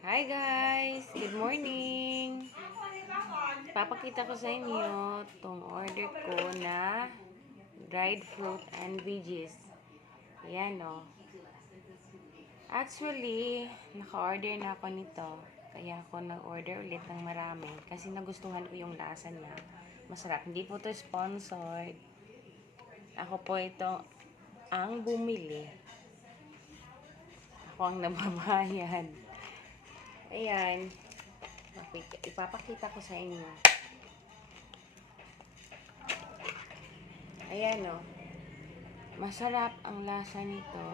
Hi guys! Good morning! Papakita ko sa inyo itong order ko na dried fruit and veggies. Ayan o. Actually, naka-order na ako nito. Kaya ako nag-order ulit ng marami. Kasi nagustuhan ko yung lasa niya. Masarap. Hindi po ito sponsored. Ako po ito ang bumili. Ako ang nababayad. Ayan. Ipapakita ko sa inyo. Ayan o. Masarap ang lasa nito.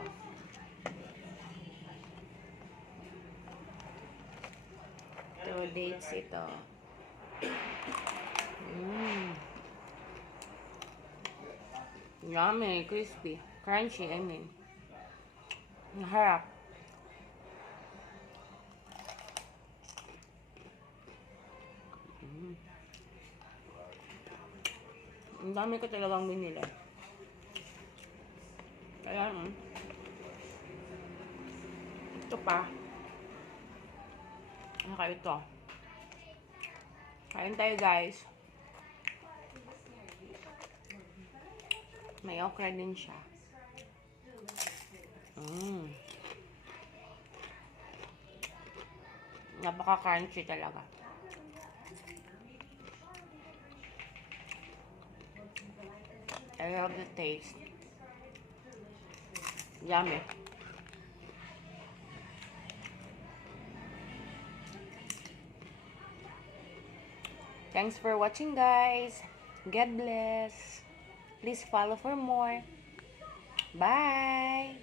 Ito, dates ito. Yummy, crispy. Crunchy, I mean. Maharap. Ang dami ko talagang binili. Ayan, ito pa. Saka ito. Kain tayo, guys. May okra din siya. Napaka-crunchy talaga. I love the taste. Yummy. Thanks for watching, guys. God bless. Please follow for more. Bye.